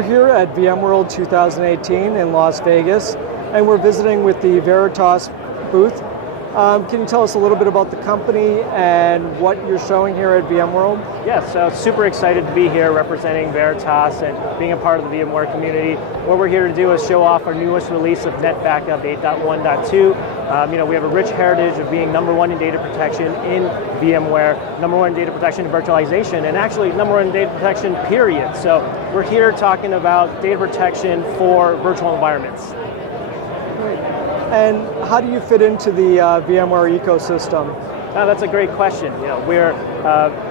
We're here at VMworld 2018 in Las Vegas, and we're visiting with the Veritas booth. Can you tell us a little bit about the company and what you're showing here at VMworld? Yes, so super excited to be here representing Veritas and being a part of the VMware community. What we're here to do is show off our newest release of NetBackup 8.1.2. We have a rich heritage of being #1 in data protection in VMware, #1 in data protection and virtualization, and actually #1 in data protection, period. So we're here talking about data protection for virtual environments. Great. And how do you fit into the VMware ecosystem? That's a great question. We're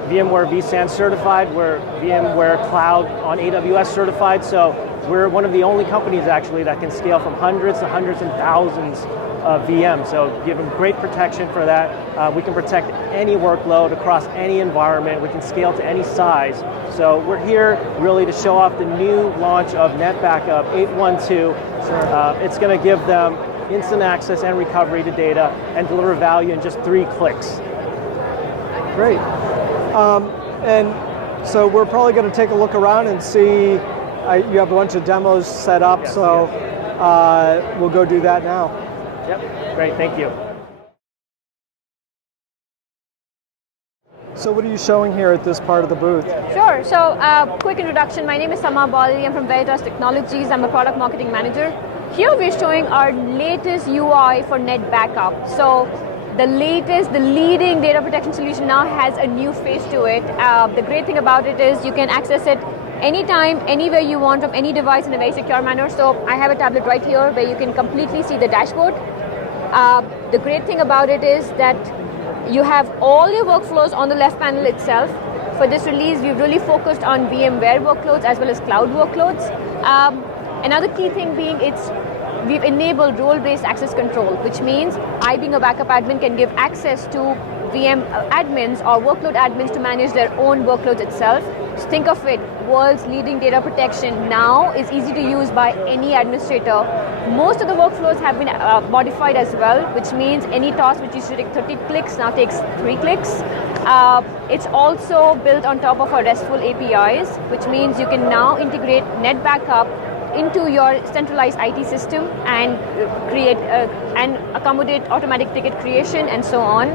VMware vSAN certified, we're VMware Cloud on AWS certified, so we're one of the only companies actually that can scale from hundreds to hundreds and thousands of VMs, so give them great protection for that. We can protect any workload across any environment, we can scale to any size. So we're here really to show off the new launch of NetBackup 8.1.2. It's going to give them instant access and recovery to data and deliver value in just 3 clicks. Great. And so we're probably going to take a look around and see, you have a bunch of demos set up, yes, so we'll go do that now. Yep, great, thank you. So what are you showing here at this part of the booth? Sure, so quick introduction. My name is Sama Bali, I'm from Veritas Technologies, I'm a product marketing manager. Here we're showing our latest UI for NetBackup. So the leading data protection solution now has a new face to it. The great thing about it is you can access it anytime, anywhere you want from any device in a very secure manner. So I have a tablet right here where you can completely see the dashboard. The great thing about it is that you have all your workflows on the left panel itself. For this release, we've really focused on VMware workloads as well as cloud workloads. Another key thing being we've enabled role-based access control, which means I, being a backup admin, can give access to VM admins or workload admins to manage their own workloads itself. So think of it, world's leading data protection now is easy to use by any administrator. Most of the workflows have been modified as well, which means any task which used to take 30 clicks now takes 3 clicks. It's also built on top of our RESTful APIs, which means you can now integrate NetBackup into your centralized IT system and create and accommodate automatic ticket creation and so on.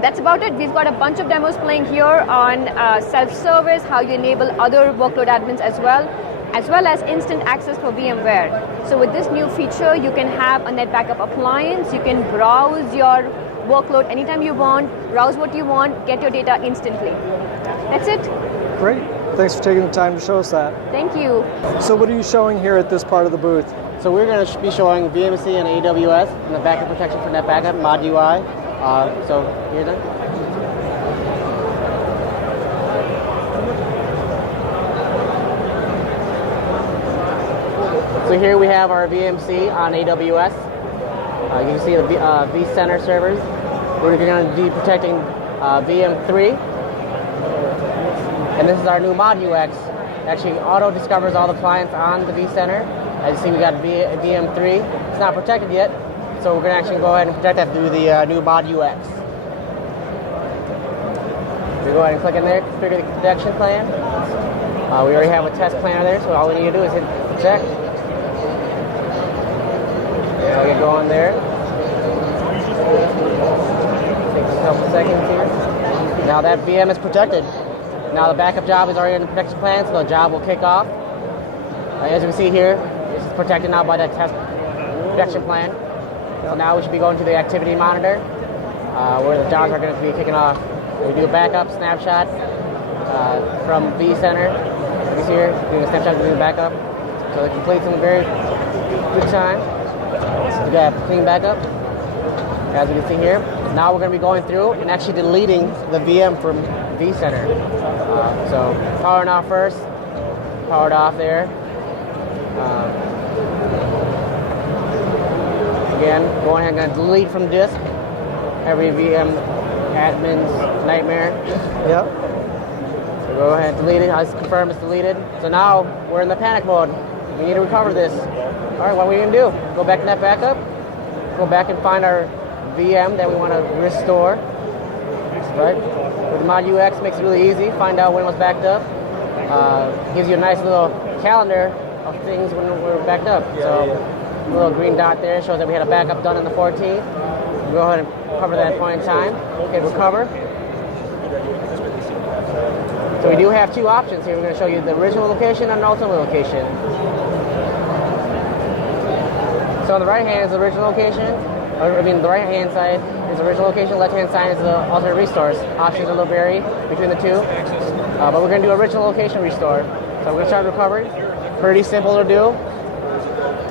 That's about it. We've got a bunch of demos playing here on self-service, how you enable other workload admins as well as instant access for VMware. So with this new feature, you can have a NetBackup appliance, you can browse your workload anytime you want, browse what you want, get your data instantly. That's it. Great. Thanks for taking the time to show us that. Thank you. So what are you showing here at this part of the booth? So we're going to be showing VMC and AWS and the backup protection for NetBackup, Mod UI. So here's it. So here we have our VMC on AWS. You can see the vCenter servers. We're going to be protecting VM3. And this is our new Mod UX. Actually auto-discovers all the clients on the vCenter. As you see, we got VM3. It's not protected yet, so we're going to actually go ahead and protect that through the new Mod UX. We go ahead and click in there, configure the protection plan. We already have a test planner there, so all we need to do is hit protect. Now we can go on there. Takes a couple seconds here. Now that VM is protected. Now the backup job is already in the protection plan, so the job will kick off. As you can see here, this is protected now by that test protection plan. So now we should be going to the activity monitor, where the jobs are going to be kicking off. We do a backup snapshot from vCenter. You can see here, doing a snapshot of the backup. So it completes in a very good time. We got clean backup, as you can see here. Now we're going to be going through and actually deleting the VM from vCenter. So powering off first, powered off there. Again, going ahead and going to delete from disk every VM admin's nightmare. Yep. So go ahead and delete it. I just confirm it's deleted. So now we're in the panic mode. We need to recover this. All right, what are we going to do? Go back to NetBackup. Go back and find our VM that we want to restore. Right? With the Mod UX makes it really easy. Find out when it was backed up. gives you a nice little calendar of things when we're backed up. So a little green dot there shows that we had a backup done on the 14th. We'll go ahead and cover that point in time. Hit recover. So we do have two options here. We're going to show you the original location and the ultimate location. So on the right hand is the original location. The right hand side is the original location. Left hand side is the alternate restores. Options will vary between the two. But we're going to do original location restore. So we're going to start recovery. Pretty simple to do.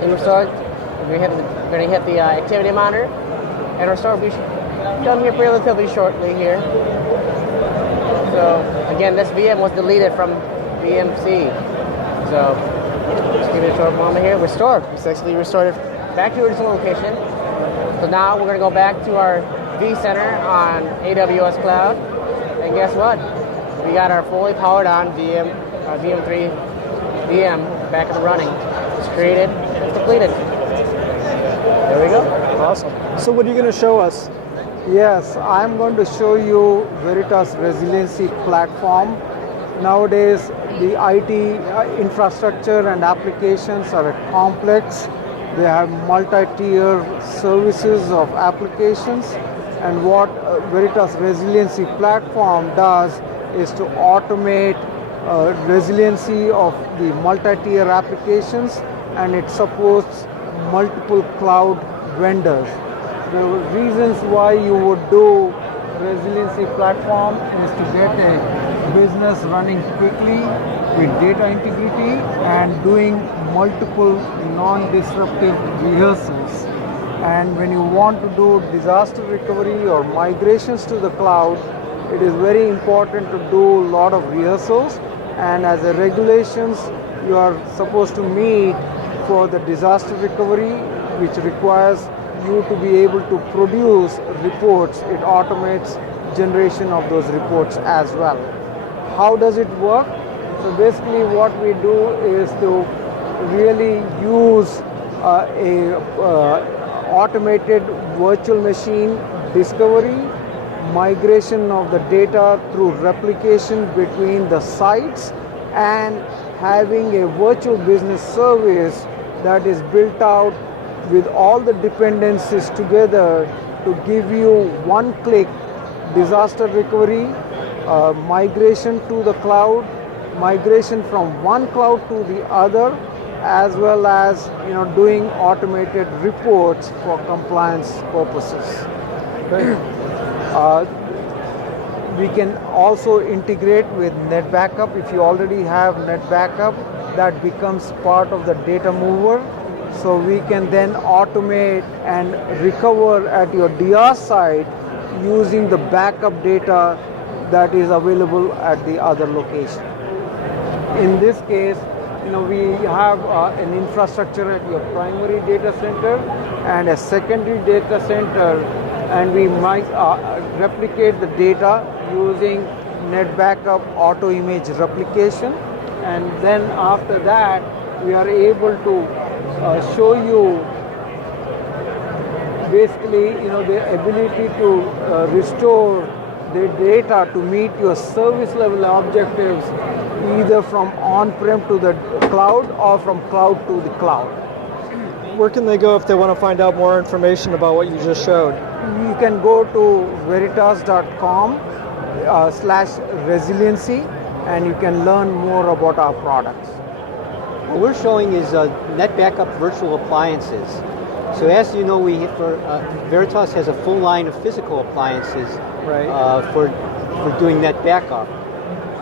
In restore, we're going to hit the activity monitor. And restore will be done here relatively shortly here. So again, this VM was deleted from VMC. So just give me a short moment here. Restored. We successfully restored it back to the original location. So now we're going to go back to our vCenter on AWS Cloud. And guess what? We got our fully powered on VM3 VM back up and running. It's created, it's completed. There we go. Awesome. So what are you going to show us? Yes, I'm going to show you Veritas Resiliency Platform. Nowadays, the IT infrastructure and applications are complex. They have multi-tier services of applications. And what Veritas Resiliency Platform does is to automate resiliency of the multi-tier applications, and it supports multiple cloud vendors. The reasons why you would do resiliency platform is to get a business running quickly with data integrity and doing multiple non-disruptive rehearsals. And when you want to do disaster recovery or migrations to the cloud, it is very important to do a lot of rehearsals. And as a regulations, you are supposed to meet for the disaster recovery, which requires you to be able to produce reports. It automates generation of those reports as well. How does it work? So basically what we do is to really use automated virtual machine discovery, migration of the data through replication between the sites, and having a virtual business service that is built out with all the dependencies together to give you one-click disaster recovery, migration to the cloud, migration from one cloud to the other, as well as doing automated reports for compliance purposes. Okay. We can also integrate with NetBackup. If you already have NetBackup, that becomes part of the data mover. So we can then automate and recover at your DR site using the backup data that is available at the other location. In this case, we have an infrastructure at your primary data center and a secondary data center, and we might replicate the data using NetBackup auto image replication. And then after that, we are able to show you basically the ability to restore the data to meet your service level objectives, either from on-prem to the cloud or from cloud to the cloud. Where can they go if they want to find out more information about what you just showed? You can go to veritas.com/resiliency and you can learn more about our products. What we're showing is NetBackup virtual appliances. So as you know, Veritas has a full line of physical appliances for doing NetBackup.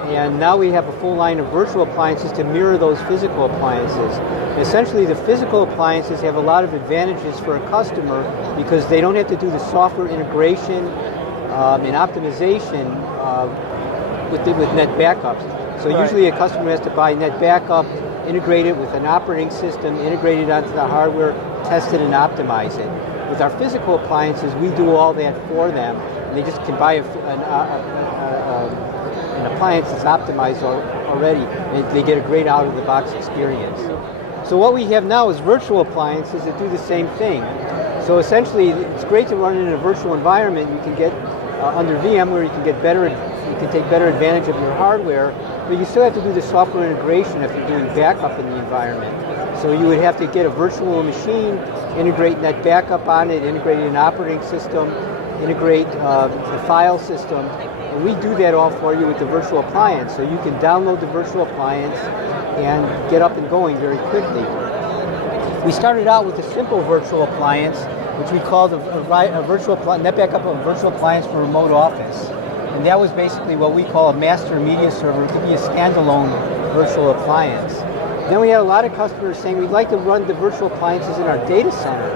And now we have a full line of virtual appliances to mirror those physical appliances. Essentially, the physical appliances have a lot of advantages for a customer because they don't have to do the software integration and optimization with NetBackups. So usually a customer has to buy NetBackup, integrate it with an operating system, integrate it onto the hardware, test it and optimize it. With our physical appliances, we do all that for them, and they just can buy an appliance that's optimized already, and they get a great out-of-the-box experience. So what we have now is virtual appliances that do the same thing. So essentially, it's great to run in a virtual environment. You can get under VMware, you can take better advantage of your hardware, but you still have to do the software integration if you're doing backup in the environment. So you would have to get a virtual machine, integrate NetBackup on it, integrate an operating system, integrate the file system, and we do that all for you with the virtual appliance. So you can download the virtual appliance and get up and going very quickly. We started out with a simple virtual appliance, which we called a virtual NetBackup, a virtual appliance for remote office. And that was basically what we call a master media server. It could be a standalone virtual appliance. Then we had a lot of customers saying we'd like to run the virtual appliances in our data center.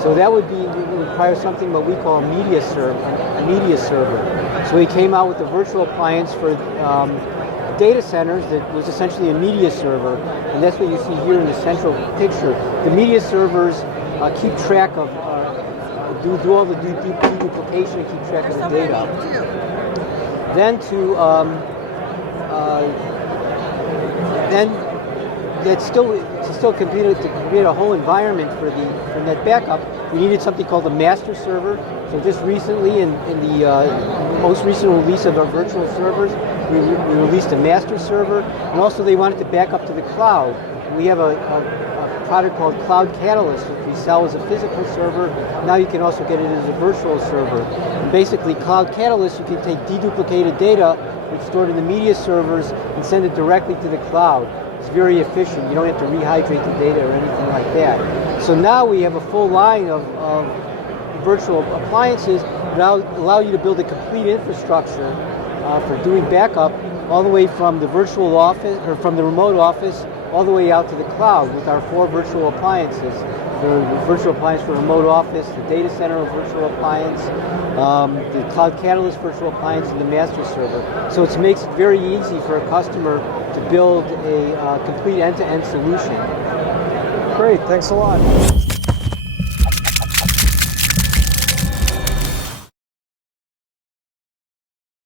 So that would require something what we call a media server. So we came out with a virtual appliance for data centers that was essentially a media server, and that's what you see here in the central picture. The media servers keep track of, do all the deduplication and keep track of the data. Then to still complete a whole environment for NetBackup, we needed something called a master server. So just recently, in the most recent release of our virtual servers, we released a master server, and also they wanted to back up to the cloud. We have a product called CloudCatalyst, which we sell as a physical server. Now you can also get it as a virtual server. And basically, CloudCatalyst, you can take deduplicated data, which is stored in the media servers, and send it directly to the cloud. It's very efficient. You don't have to rehydrate the data or anything like that. So now we have a full line of virtual appliances that allow you to build a complete infrastructure for doing backup all the way from the virtual office or from the remote office all the way out to the cloud with our 4 virtual appliances. The virtual appliance for remote office, the data center virtual appliance, the CloudCatalyst virtual appliance, and the master server. So it makes it very easy for a customer to build a complete end-to-end solution. Great, thanks a lot.